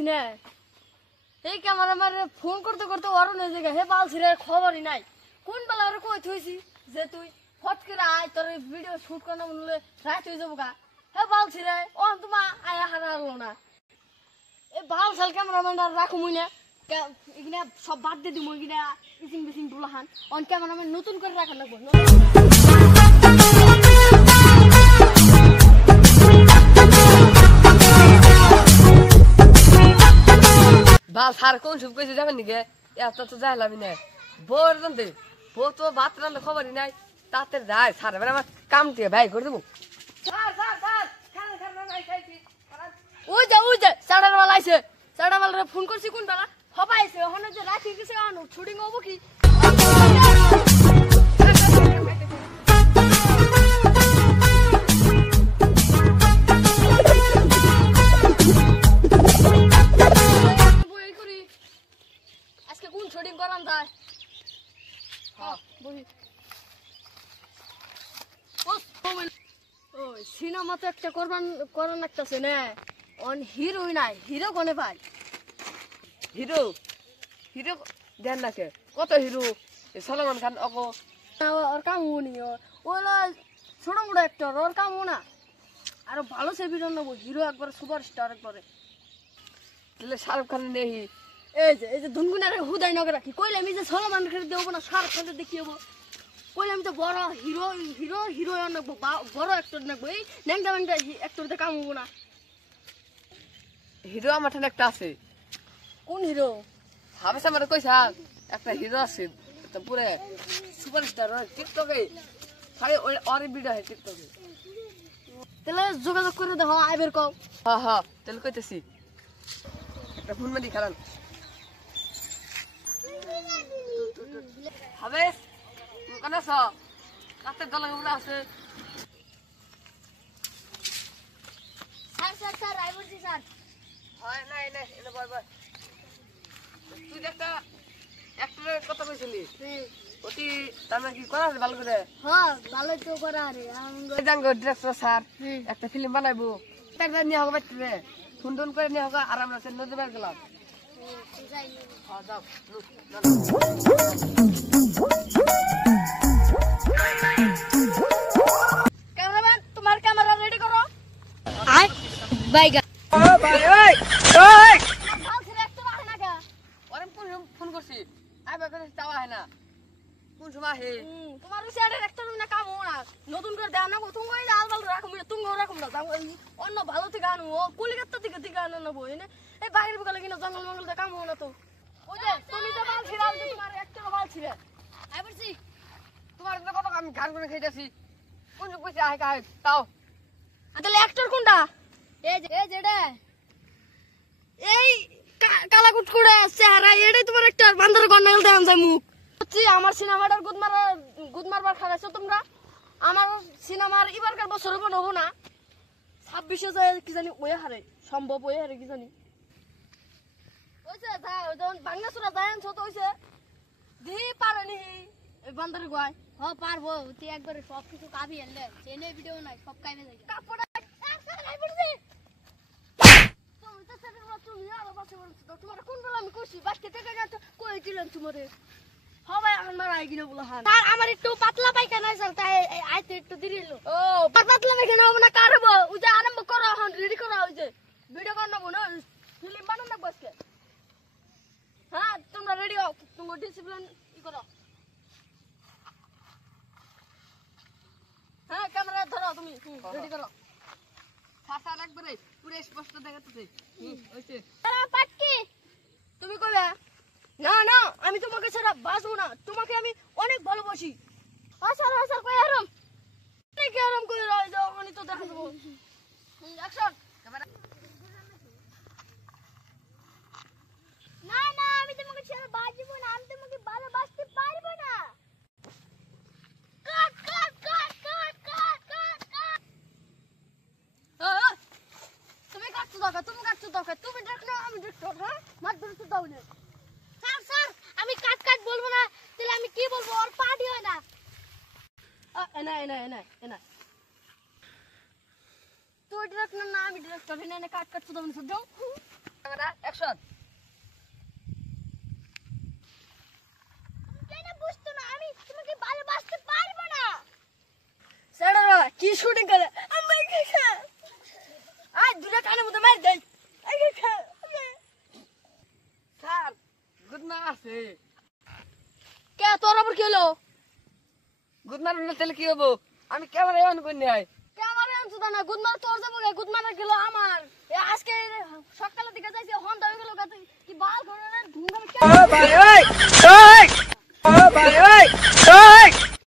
পালছি না এই cameraman phone করতে করতে অরণ হয়ে যায় হে পালছি রে খবরই নাই কোন বেলা রে কই থইছি যে তুই ফট করে আয় তোর ভিডিও শুট করনা বললে রাত হয়ে যাবো গা হে পালছি রে ও তোমা আয়া হারালো না এই ভাল সাল ক্যামেরাম্যান রাখো মুই না এখানে সব বাদ দিয়ে দিমু এখানে ইসিং বিসিং দুলাহান অন ক্যামেরাম্যান নতুন করে রাখা লাগবো বাল সার কোন সুপ কইছে যাবেন নাকি এত তো যাইলামই না বোর জানতে বউ তো ভাত রান্না খবরই নাই তাতে যায় সার এবার আমার কাম দিয়ে ভাই করে দেবো ওই যে সাড়ার বেলা আইছে সাড়ার বেলা ফোন করছি কোন বেলা হবা আইছে ওখানে যে রাখি গেছে শুটিং হবো কি আজকে কোন শুটিং করান যায় সিনেমা তো একটা করন লাগতেছে না অন হিরোই নাই হিরো কোনে পাই হিরো হিরো দেন নাকে কত হিরো সলমান খান অগো ওর কাম নি ওলা ছোট মোটো অ্যাক্টর ওর কাম না আরো ভালো ছবি নেবো হিরো একবার সুপারস্টার একবারে তাহলে শাহরুখ খান নেই এই যে ধুনগুনারে হুদাই নগর রাখি কইলে আমি যে সলমান খান দেবো না শাহরুখ খান দেখিয়েবো কইলে আমি তো বড় হিরোইন নেবো বড় অ্যাক্টর নেবো এই ন্যাংটা ম্যাংটা অ্যাক্টরদের কাম হবো না হিরো আমার ঠান্ডা একটা আছে কোন হিরো হাবেস আমার কইছা একটা হিরো আছে তো পুরে সুপারস্টার টিকটকে খালি ওর ভিডিও হয় টিকটকে তাহলে যোগাযোগ করে দেখো আইবের কও হ্যাঁ হ্যাঁ তাহলে কইতেছি একটা ফোন মারি খারান হাবেস কেন আছো রাতের দলের উপরে আছে স্যার আই বলছি স্যার হয় না এনে এনে বয় বয় তুই একটা অ্যাক্টরের কথা কইছিলি ওটি তার কি করা আছে ভালো করে হ্যাঁ ভালো তো করা রে জাঙ্গো ডিরেক্টর স্যার একটা ফিল্ম বানাইবো একটা নিয়ে হবে রে সুন্দর করে নিয়ে হোক আর আমরা সে নদী বের গেলাম হ্যাঁ যাও ক্যামেরাম্যান তোমার ক্যামেরা রেডি করো আয় বাইগা ফোন করছি আইবা করে যাওয়া হয় না কোন সময় হে তোমার সাইডের একটা না কাম না নতুন করে দেয়া না তুমি ওই আলবাল রাখো তুমি রাখো না অন্য ভালো থেকে আনো ও কলিকাতা থেকে আনো না বই না এই বাইরে বগলে কিনা জঙ্গল মঙ্গল কাম না তো ওই যে তুমি তো বাল ছিড়াও তোমার একটা বাল ছিড়ে আই বলছি তোমার কত আমি ঘাড় করে খাইতেছি কোন সময় কইছে আয় কায় তাও তাহলে অ্যাক্টর কোনটা এই যেটা এই কালা কুটকুড়ে চেহারা এটাই তোমার একটা বান্দর গন্ডাল দেন যায় মুখ আমার সিনেমাটার গুদমারবার খারাইছো তোমরা আমার সিনেমার এবারকার বছর হবো না 26-এ যায় কি জানি ওয়ে হারে সম্ভব ওয়ে হারে কি জানি ওইছে যখন বাংলাসুরা যায় আনছো তো ওইছে দি পারেনি এই বান্দরে গোয়ায় পারবো তুই একবারে সব কিছু কাবি এলে চেনে ভিডিও নাই সব কাইবে যাই কাপড় খাই পড়ছি তুমি তো সেটা তুমি আরো বাসে বলছো তোমার কোন বেলা আমি কইছি বাচ্চা থেকে না তো কই দিলাম তোমারে হবাই এখন মার আই গিনা বলা হান স্যার আমার একটু পাতলা পায়খানা স্যার তাই আইতে একটু দিরিল ও পাতলা পায়খানা হবে না কার হবো ওই যে আরম্ভ করো এখন রেডি করো ওই যে ভিডিও কর নেবো না ফিল্ম বানানো না বসকে হ্যাঁ তোমরা রেডি হও তুমি ডিসিপ্লিন ই করো হ্যাঁ ক্যামেরা ধরো তুমি রেডি করো ফাঁসা একবারে পুরো স্পষ্ট দেখাতেছে হইছে পাটকি তুমি কবে না আমি তোমাকে ছাড়া বাঁচবো না তোমাকে আমি অনেক ভালোবাসি স্যার কই আরাম কি আরাম কই রই যাও আমি তো দেখা দেবো অ্যাকশন না আমি তোমাকে ছেড়ে বাঁচবো না আমি তোমাকে ভালোবাসতে পারবো না তুমি কাটছো দরকার তুমি দেখ না আমি দেখছো হ্যাঁ মার ধরছো দাও না স্যার আমি কাট বলবো না তাহলে আমি কি বলবো ওর পার্টি হয় না এনা তুই ডিরেক্টর না আমি ডিরেক্টর এনে কাট কাটছো দাও না ক্যামেরা অ্যাকশন। কেন বুঝতো না আমি তোমাকে ভালোবাসতে পারবো না। সেটা বাবা কি শুটিং করে আমি খেখা আজ দুটা কানের মধ্যে মার দেই আই খেখা স্যার গুড নাইট আছে। কে তোর আবার কি হলো গুড নাইট না তাহলে কি হবো? আমি ক্যামেরা অন করে নাই। কে আমার আনছো না গুদমার তোর যাবো গুদমার গেল আমার আজকে সকালের দিকে যাইছে হন্ডা হয়ে গেল কি বাল করে ধুমধাম ও ভাই ওই ওই ও ভাই ওই ওই